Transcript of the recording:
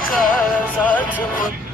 mutlaka zatımı